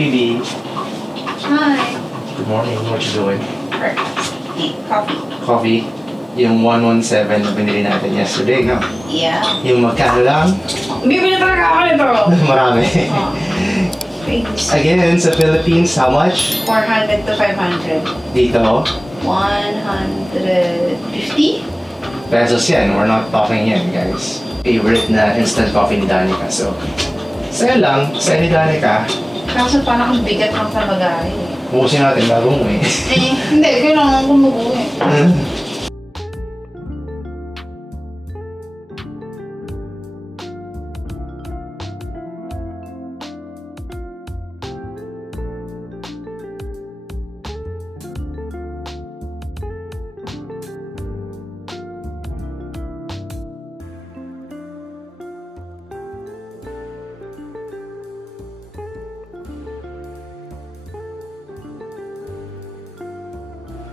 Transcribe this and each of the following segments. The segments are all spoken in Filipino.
Baby. Hi. Good morning. What you doing? Breakfast. Coffee. Coffee. Yung 117 na binili natin yesterday, no? Yeah. Yung magkano lang? Bibili talaga ako nito. Marami. Oh. Thanks. Again, sa Philippines, how much? 400 to 500. Dito, 150? pesos yan. We're not talking yan, guys. Favorite na instant coffee ni Danica. So, sa'yo lang, sa'yo ni Danica. Kaso parang ang bigat ng palagay. Bukusin natin bago mo eh. Hindi. Kailangan ko mag-uwi.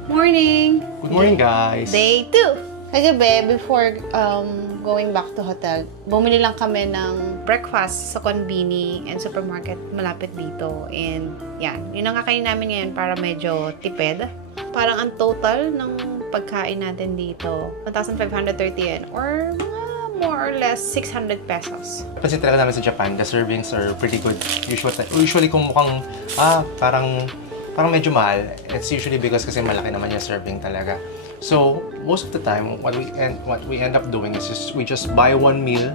Morning! Good morning, guys. Day 2. Kagabi, before going back to hotel, bumili lang kami ng breakfast sa Konbini and supermarket malapit dito. And yan, yun ang kakain namin ngayon para medyo tipid. Parang ang total ng pagkain natin dito, 1,530 yen or more or less 600 pesos. Pansin talaga namin sa Japan, the servings are pretty good. Usually kung mukhang, parang medyo mahal, it's usually because kasi malaki naman yung serving talaga. So, most of the time, what we end up doing is we just buy one meal,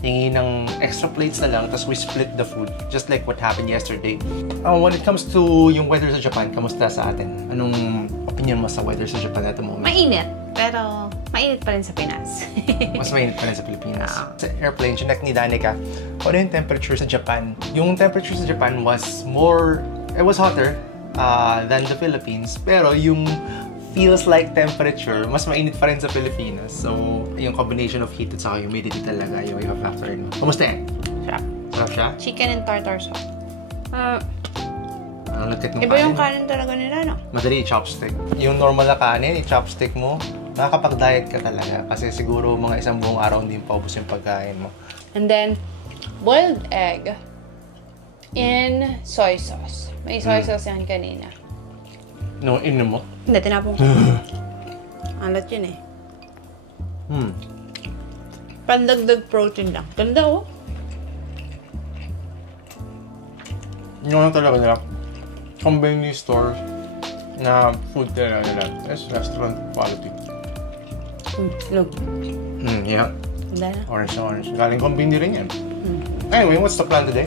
hingi ng extra plates na lang, tapos we split the food, just like what happened yesterday. When it comes to yung weather sa Japan, kamusta sa atin? Anong opinion mo sa weather sa Japan at the moment? Mainit, pero mainit pa rin sa Pinas. Mas mainit pa rin sa Pilipinas. Sa airplane, chinek ni Danica, ano yung temperature sa Japan? Yung temperature sa Japan was hotter than the Philippines, pero yung feels like temperature, mas mainit pa rin sa Pilipinas. So, yung combination of heat at saka humidity talaga yung factor mo. Kumusta yan? Sarap. Sarap siya? Chicken and tartar sauce. Ang lagkit ng Iba yung kanin talaga nila, no? Madali i-chopstick. Yung normal na kanin, i-chopstick mo, nakakapag-diet ka talaga. Kasi siguro mga isang buong araw hindi paubos yung pagkain mo. And then, boiled egg in soy sauce. May soy sauce yan kanina. No, mo? Hindi, tinapon ko. Alat yun eh. Pandagdag protein lang. Ganda oh. Yung talaga nila, convenience stores na food talaga nila. It's restaurant quality. Look. Yeah. Ganda na. Orange. Galing combini rin yan. Anyway, what's the plan today?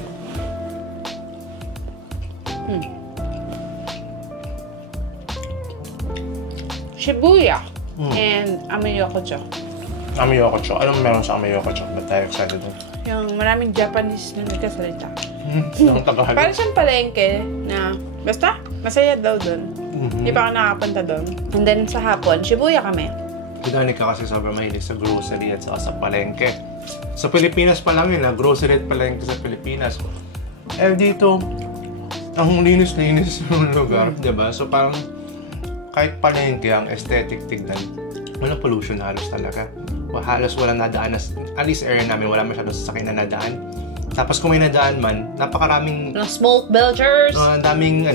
Shibuya and Ameyokocho. Ameyokocho. Anong meron sa Ameyokocho? Ba't tayo excited doon? Yung maraming Japanese na nagkasalita. Yung Tagalog. Parang siyang palengke na basta masaya daw doon. Di pa ako nakakapunta doon. And then sa hapon, Shibuya kami. Danica kasi sobrang mahilig sa grocery at saka sa palengke. Sa Pilipinas pa lang yun, grocery at palengke sa Pilipinas. Eh dito, ang linis-linis ng lugar, diba? So parang kahit palengke ang aesthetic tignan, walang pollution halos talaga. Halos walang nadaan, at least area namin, wala masyadong sasakyan na nadaan. Tapos kung may nadaan man, napakaraming smoke belchers. Daming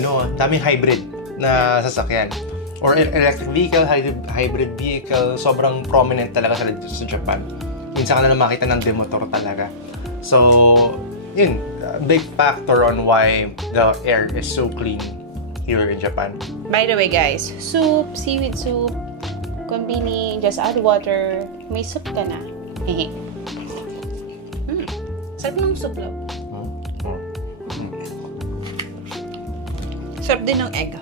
hybrid na sasakyan. Or electric vehicle, hybrid vehicle, sobrang prominent talaga sa Japan. Minsan ka na makita ng demotor talaga. So, yun, a big factor on why the air is so clean here in Japan. By the way guys, soup, seaweed soup, konbini, just add water, may soup ka na. Sarap ng soup lang. Sarap din ng egg.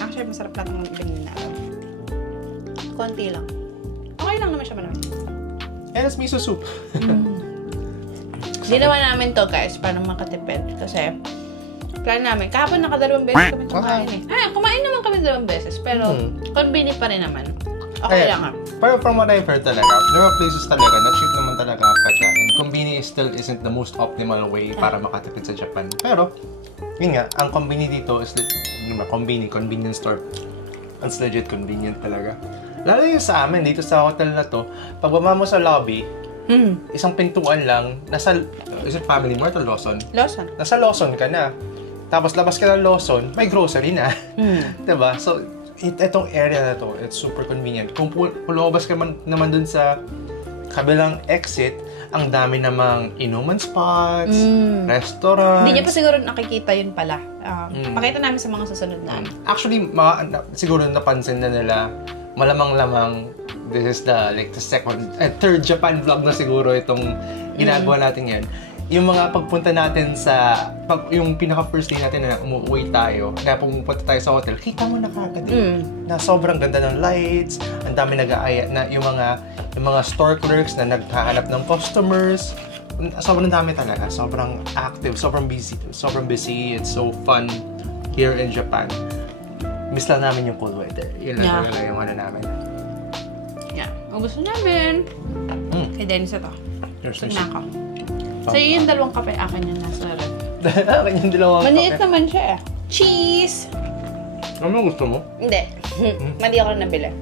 Actually, masarap lang ng ibang natin. Konti lang. Okay lang naman siya malamig. And it's miso soup. Ginawa namin to guys, para makatipid. Kasi, plan namin. Kahapon nakadalawang beses kami kumain eh. Kumain naman kami 2 beses. Pero, convenient pa rin naman. Okay lang ha. Pero from what I've heard talaga, there are places talaga na cheap naman talaga ang pagkain. Konbini still isn't the most optimal way para makatipid sa Japan. Pero, yun nga, ang konbini dito is convenience store. It's legit convenient talaga. Lalo yung sa amin, dito sa hotel na to, pagbaba mo sa lobby, isang pintuan lang, is it Family Mart o Lawson? Lawson. Nasa Lawson ka na. Tapos labas ka ng Lawson, may grocery na. Diba? So, itong area na to, it's super convenient. Kung lumabas ka naman dun sa kabilang exit, ang dami namang inuman spots, restaurants. Hindi niya pa siguro nakikita yun pala. Pakita namin sa mga susunod na. Actually, siguro napansin na nila, malamang-lamang, this is the third Japan vlog na siguro itong ginagawa natin yan. Yung mga pagpunta natin yung pinaka-first day natin na umuwi tayo, na pumunta tayo sa hotel, kita mo na kagad na sobrang ganda ng lights, ang dami nag-aaya na yung mga store clerks na naghahanap ng customers. Sobrang dami talaga, sobrang active, sobrang busy, it's so fun here in Japan. Miss lang namin yung cold weather. Yun lang talaga yung ano namin. Yeah. Ang gusto namin. Kay Dennis ito. Sige na ako. So, yung dalawang kape, akin yung nasa ref. Akin yung dalawang kape. Maliit naman siya eh. Cheese! Ano gusto mo? Hindi. Mali ako na nabili.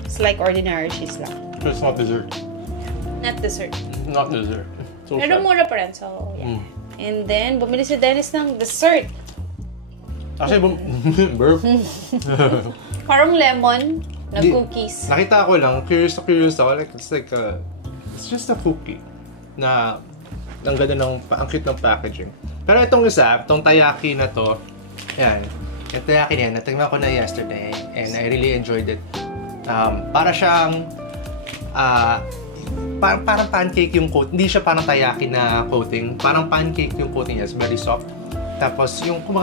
It's like ordinary cheese lang. It's not dessert. Not dessert. Not dessert. So pero mura pa rin, so yeah. And then, bumili si Dennis ng dessert. Actually, burp. Parang lemon na cookies. Nakita ko lang, curious ako. It's just a cookie na ang ganda ang cute ng packaging. Pero itong isa, itong taiyaki na to, yan. Yung taiyaki na yan, natingnan ko na yesterday and I really enjoyed it. Para siyang, parang pancake yung coat. Hindi siya parang taiyaki na coating. Parang pancake yung coating niya. It's very soft. Tapos yung kung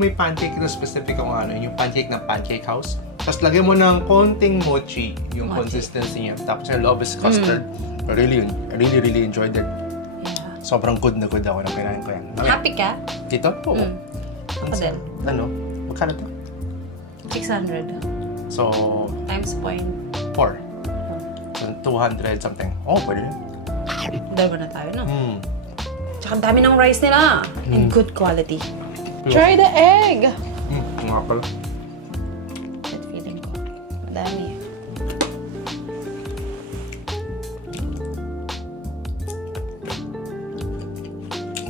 may pancake na specific kung ano, yung pancake ng Pancake House. Tapos lagyan mo ng konting mochi yung consistency niya. Tapos yung love is custard. I really enjoyed it. Sobrang good na good ako nang kinain ko yan. Happy ka? Dito? Oo. Ako din. Ano? Magkano to? 600. So, Times 0.4. 200 something. Oh, pwede yun. Dalawa na tayo, no? Tsaka ang dami ng rice nila. In good quality. Try the egg! Nga pala. That feeling ko. Madami.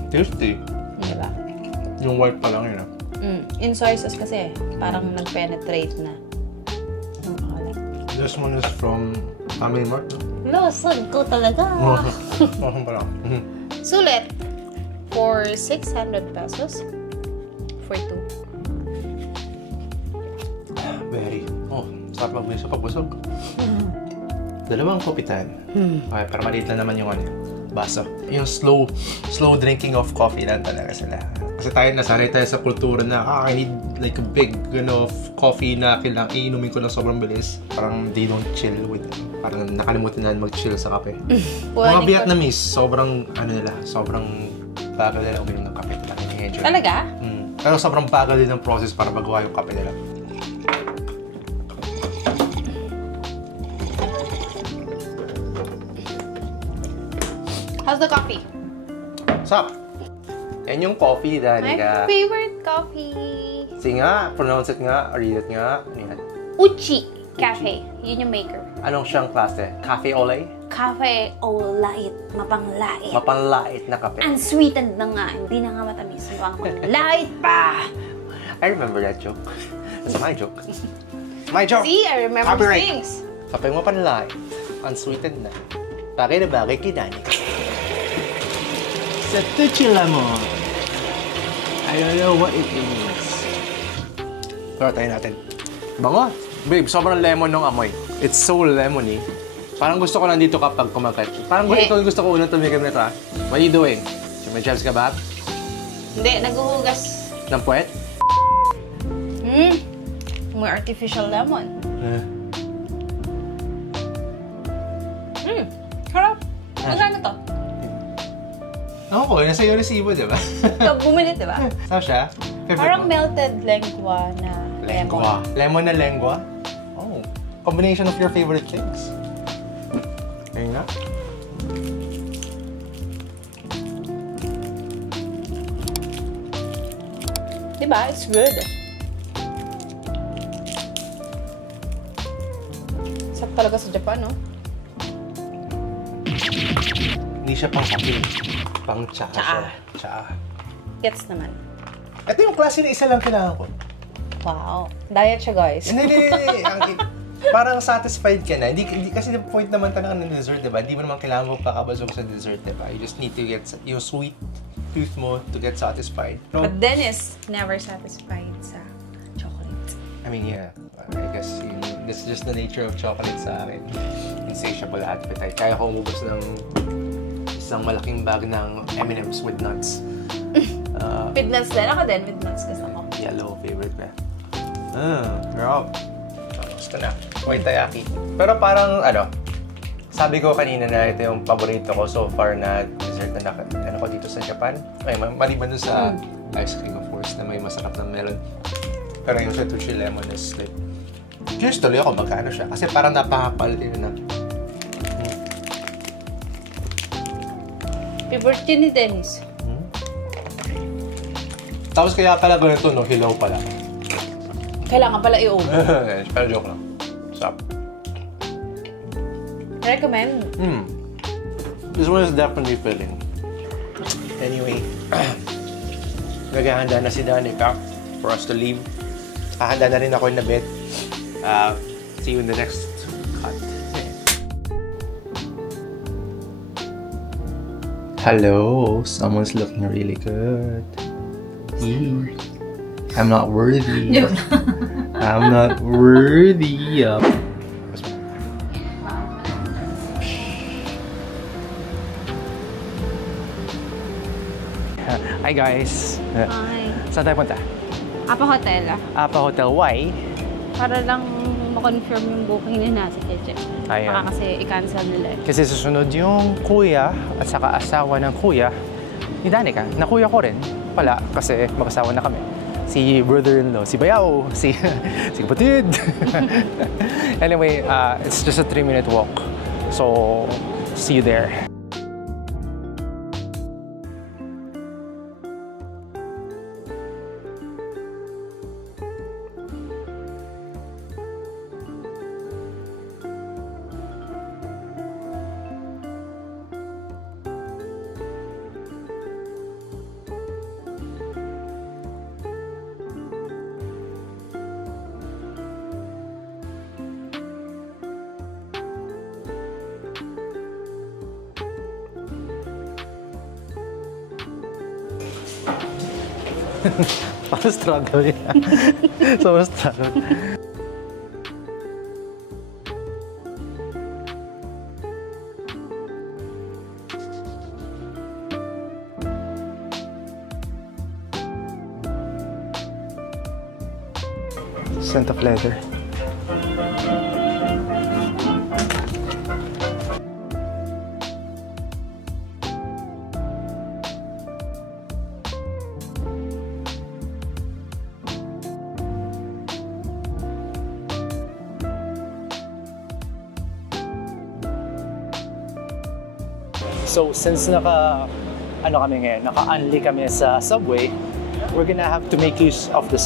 Tasty. Diba? Yung white pa lang yun ah. In soy sauce kasi, parang nag-penetrate na. This one is from Family Mart, no? Losod ko talaga. Awesome pala. Sulit. For 600 pesos. For 2. Very. Oh, sarap mag-miss sa pagbusog. Dalawang kopitan. Okay, pero maliit lang naman yung baso. Yung slow drinking of coffee lang talaga sila. Kasi nasanay tayo sa kultura na I need like a big of coffee na kailangan iinumin ko ng sobrang bilis. Parang they don't chill with it. Parang nakalimutan na mag-chill sa kape. Mga Vietnamese, sobrang bagal nila uminom ng kape. Talaga? Pero sobrang bagal din ng process para magawa yung kape nila. How's the coffee? Sup? Yan yung coffee, Danica. My favorite coffee. Sige nga, pronounce it nga, read it nga. Ano yan? Uchi Cafe. Yun yung maker. Anong siyang klase? Cafe ole? Cafe Olait. Mapanglait. Mapanlait na kape. Unsweetened na nga. Hindi na nga matamis. Mapanglait pa. I remember that joke. It's my joke. My joke! See, I remember Copyright. things. Kape mapanlait. Unsweetened na. Bagay na bagay kay Danica. Sa tuchila mo. I don't know what it is. Pero tayo natin. Bango. Babe, sobrang lemon ng amoy. It's so lemony. Parang gusto ko nandito kapag kumakat. Parang ito gusto ko unang tumigil nito ha. What are you doing? May jabs ka ba? Hindi, naghuhugas. Ng puwet? May artificial lemon. Harap. Magkano to? Oo, nasa iyo resibo, di ba? Ito, bumili, di ba? Saan siya? Parang melted lengua na lemon. Lemon na lengua? Oh, combination of your favorite things. Ayun nga. Diba? It's good. Sarap talaga sa Japan, no? Hindi siya pang kape. Pang tsaa siya. Tsaa. Tsaa. Gets naman. Ito yung klase na isa lang kailangan ko. Wow. Diet siya, guys. Hindi. Parang satisfied ka na. Hindi kasi the point naman talaga ng dessert, diba? Hindi mo naman kailangan mo kakabasog sa dessert, diba? You just need to get yung sweet tooth mo to get satisfied. So, But Dennis never satisfied sa chocolate. I mean, yeah. I guess that's just the nature of chocolate sa akin. Insatiable appetite. Kaya ko umubos ng isang malaking bag ng M&M's with nuts. With nuts din. Ako din, with nuts gusto ko. Yellow, favorite ba? Girl. Gusto na. White taiyaki. Pero parang, sabi ko kanina na ito yung paborito ko so far na dessert na ko dito sa Japan. Ay, maliban dun sa ice cream, of course, na may masarap na melon. Pero yung sa Tushi Lemon is like, curious tuloy ako magkano siya. Kasi parang napakapal din na. Favorite yun ni Dennis. Tapos kaya pala ganito, no? Hilaw pala. Kailangan pala i-oven. Pero joke lang. Stop. Recommend. This one is definitely filling. Anyway, naghahanda na si Danica for us to leave. Hahanda na rin ako in a bit. See you in the next cut. Hello, someone's looking really good. I'm not worthy. I'm not worthy. Hi guys. Hi. Saan tayo punta? Apa Hotel Apa Hotel. Why? Para lang ma-confirm yung booking na nasa Cheche. Ayan. Baka kasi i-cancel nila. Kasi susunod yung kuya at saka asawa ng kuya ni Danica. Na kuya ko rin pala kasi mag-asawa na kami. Si brother-in-law, si Bayaw, si kapatid. Anyway, it's just a 3-minute walk. So, see you there. Parang struggle yan. Sobrang struggle. Scent of leather. So, since naka-unli kami sa subway, we're gonna have to make use of the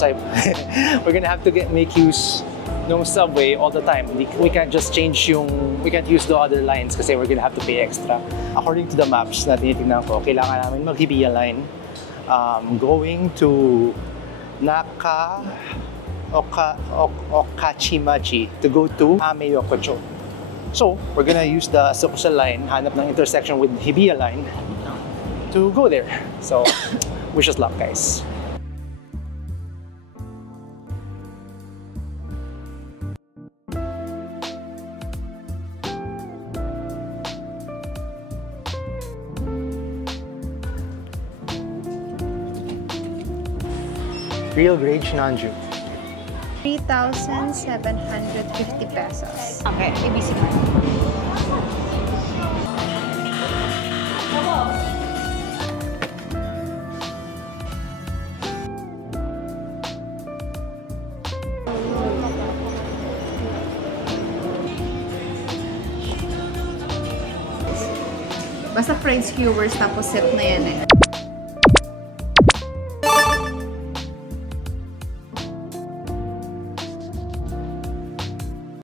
we're gonna have to make use ng subway all the time. We can't just we can't use the other lines kasi we're gonna have to pay extra. According to the maps na tinitingnan ko, kailangan namin mag-Hibiya line going to Okachimachi to go to Ameyokocho. So, we're gonna use the Asakusa line, hanap ng intersection with Hibiya line to go there. So, wish us luck, guys. Real Grade Shinanju. 3,750 pesos. Okay, ABC card. Basta fried skewers tapos set na yan eh.